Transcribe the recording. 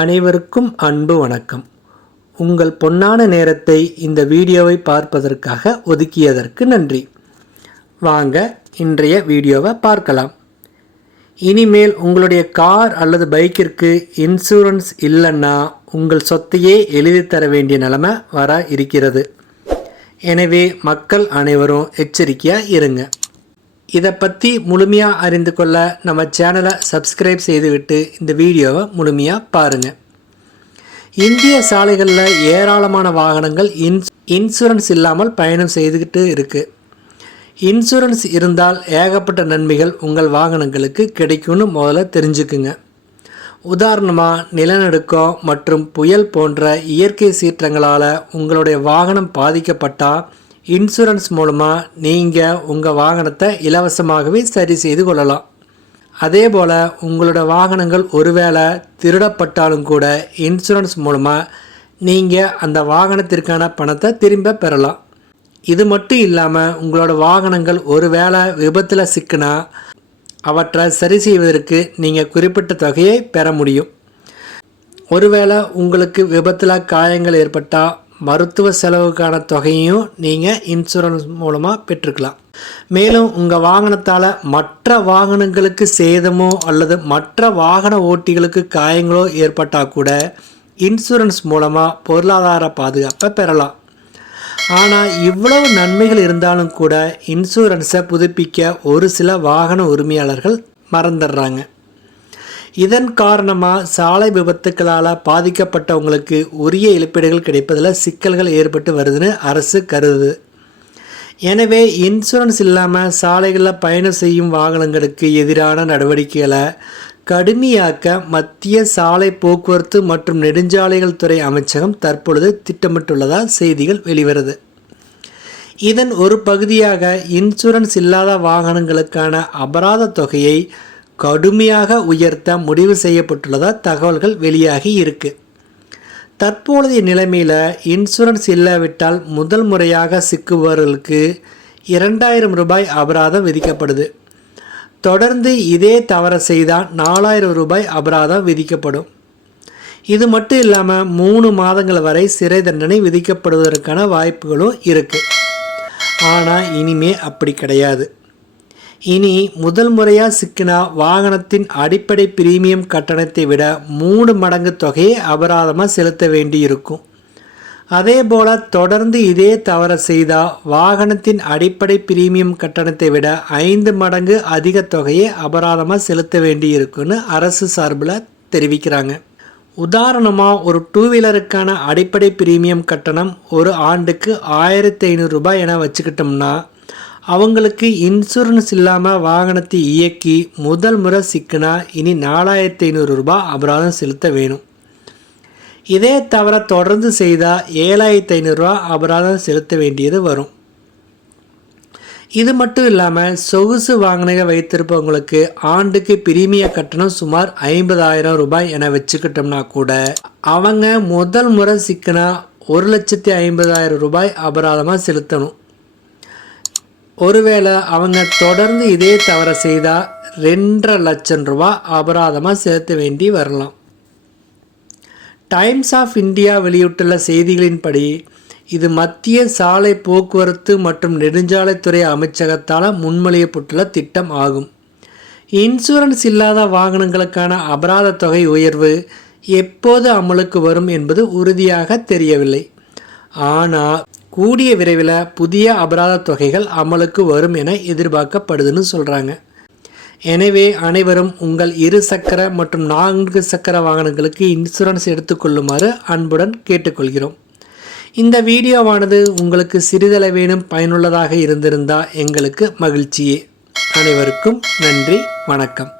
அனைவருக்கும் அன்பு வணக்கம். உங்கள் பொன்னான நேரத்தை இந்த வீடியோவை பார்ப்பதற்காக ஒதுக்கியதற்கு நன்றி. வாங்க இன்றைய வீடியோவை பார்க்கலாம். இனிமேல் உங்களுடைய கார் அல்லது பைக்கிற்கு இன்சூரன்ஸ் இல்லைன்னா உங்கள் சொத்தையே எழுதி தர வேண்டிய நிலைமை வர இருக்கிறது. எனவே மக்கள் அனைவரும் எச்சரிக்கையாக இருங்க. இதை பற்றி முழுமையாக அறிந்து கொள்ள நம்ம சேனலை சப்ஸ்கிரைப் செய்துவிட்டு இந்த வீடியோவை முழுமையாக பாருங்கள். இந்திய சாலைகளில் ஏராளமான வாகனங்கள் இன்சூரன்ஸ் இல்லாமல் பயணம் செய்துக்கிட்டு இருக்குது. இன்சூரன்ஸ் இருந்தால் ஏகப்பட்ட நன்மைகள் உங்கள் வாகனங்களுக்கு கிடைக்கும்னு முதல்ல தெரிஞ்சுக்குங்க. உதாரணமாக நிலநடுக்கம் மற்றும் புயல் போன்ற இயற்கை சீற்றங்களால் உங்களுடைய வாகனம் பாதிக்கப்பட்டால் இன்சூரன்ஸ் மூலமாக நீங்கள் உங்கள் வாகனத்தை இலவசமாகவே சரி செய்து கொள்ளலாம். அதே போல் உங்களோட வாகனங்கள் ஒருவேளை திருடப்பட்டாலும் கூட இன்சூரன்ஸ் மூலமாக நீங்கள் அந்த வாகனத்திற்கான பணத்தை திரும்ப பெறலாம். இது மட்டும் இல்லாமல் உங்களோட வாகனங்கள் ஒருவேளை விபத்தில் சிக்கினா அவற்றை சரி செய்வதற்கு நீங்கள் குறிப்பிட்ட தொகையை பெற முடியும். ஒருவேளை உங்களுக்கு விபத்தில் காயங்கள் ஏற்பட்டால் மருத்துவ செலவுக்கான தொகையும் நீங்கள் இன்சூரன்ஸ் மூலமாக பெற்றுக்கலாம். மேலும் உங்கள் வாகனத்தால் மற்ற வாகனங்களுக்கு சேதமோ அல்லது மற்ற வாகன ஓட்டிகளுக்கு காயங்களோ ஏற்பட்டால் கூட இன்சூரன்ஸ் மூலமாக பொருளாதார பாதுகாப்பை பெறலாம். ஆனால் இவ்வளவு நன்மைகள் இருந்தாலும் கூட இன்சூரன்ஸை புதுப்பிக்க ஒரு சில வாகன உரிமையாளர்கள் மறந்துடுறாங்க. இதன் காரணமாக சாலை விபத்துக்களால் பாதிக்கப்பட்டவங்களுக்கு உரிய இழப்பீடுகள் கிடைப்பதில் சிக்கல்கள் ஏற்பட்டு வருதுன்னு அரசு கருதுது. எனவே இன்சூரன்ஸ் இல்லாமல் சாலைகளில் பயணம் செய்யும் வாகனங்களுக்கு எதிரான நடவடிக்கைகளை கடுமையாக்க மத்திய சாலை போக்குவரத்து மற்றும் நெடுஞ்சாலைகள் துறை அமைச்சகம் தற்பொழுது திட்டமிட்டுள்ளதாக செய்திகள் வெளிவருது. இதன் ஒரு பகுதியாக இன்சூரன்ஸ் இல்லாத வாகனங்களுக்கான அபராத தொகையை கடுமையாக உயர்த்த முடிவு செய்யப்பட்டுள்ளதாக தகவல்கள் வெளியாகி இருக்கு. தற்போதைய நிலைமையில் இன்சூரன்ஸ் இல்லாவிட்டால் முதல் முறையாக சிக்குபவர்களுக்கு 2000 ரூபாய் அபராதம் விதிக்கப்படுது. தொடர்ந்து இதே தவறு செய்தால் 4000 ரூபாய் அபராதம் விதிக்கப்படும். இது மட்டும் இல்லாமல் 3 மாதங்கள் வரை சிறை தண்டனை விதிக்கப்படுவதற்கான வாய்ப்புகளும் இருக்குது. ஆனால் இனிமே அப்படி கிடையாது. இனி முதல் முறையாக சிக்கினா வாகனத்தின் அடிப்படை பிரீமியம் கட்டணத்தை விட 3 மடங்கு தொகையை அபராதமாக செலுத்த வேண்டி இருக்கும். அதே போல் தொடர்ந்து இதே தவறு செய்தால் வாகனத்தின் அடிப்படை பிரீமியம் கட்டணத்தை விட 5 மடங்கு அதிக தொகையை அபராதமாக செலுத்த வேண்டி இருக்குன்னு அரசு சார்பில் தெரிவிக்கிறாங்க. உதாரணமாக ஒரு 2 வீலருக்கான அடிப்படை பிரீமியம் கட்டணம் ஒரு ஆண்டுக்கு 1500 ரூபாய் என வச்சுக்கிட்டோம்னா அவங்களுக்கு இன்சூரன்ஸ் இல்லாமல் வாகனத்தை இயக்கி முதல் முறை சிக்கினா இனி 4500 ரூபாய் அபராதம் செலுத்த வேணும். இதே தவிர தொடர்ந்து செய்தால் 7500 ரூபா அபராதம் செலுத்த வேண்டியது வரும். இது மட்டும் இல்லாமல் சொகுசு வாகனங்கள் வைத்திருப்பவங்களுக்கு ஆண்டுக்கு பிரீமிய கட்டணம் சுமார் 50000 ரூபாய் என வச்சுக்கிட்டோம்னா கூட அவங்க முதல் முறை சிக்கினா 1,50,000 ரூபாய் அபராதமாக செலுத்தணும். ஒருவேளை அவங்க தொடர்ந்து இதே தவறை செய்தால் 2.5 லட்சம் ரூபாய் அபராதமாக செலுத்த வேண்டி வரலாம். டைம்ஸ் ஆஃப் இந்தியா வெளியிட்டுள்ள செய்திகளின்படி இது மத்திய சாலை போக்குவரத்து மற்றும் நெடுஞ்சாலைத்துறை அமைச்சகத்தால் முன்மொழியப்பட்டுள்ள திட்டம் ஆகும். இன்சூரன்ஸ் இல்லாத வாகனங்களுக்கான அபராத தொகை உயர்வு எப்போது அமலுக்கு வரும் என்பது உறுதியாக தெரியவில்லை. ஆனால் கூடிய விரைவில் புதிய அபராத தொகைகள் அமலுக்கு வரும் என எதிர்பார்க்கப்படுதுன்னு சொல்கிறாங்க. எனவே அனைவரும் உங்கள் 2 சக்கர மற்றும் 4 சக்கர வாகனங்களுக்கு இன்சூரன்ஸ் எடுத்துக்கொள்ளுமாறு அன்புடன் கேட்டுக்கொள்கிறோம். இந்த வீடியோவானது உங்களுக்கு சிறிதளவேனும் பயனுள்ளதாக இருந்திருந்தால் எங்களுக்கு மகிழ்ச்சியே. அனைவருக்கும் நன்றி, வணக்கம்.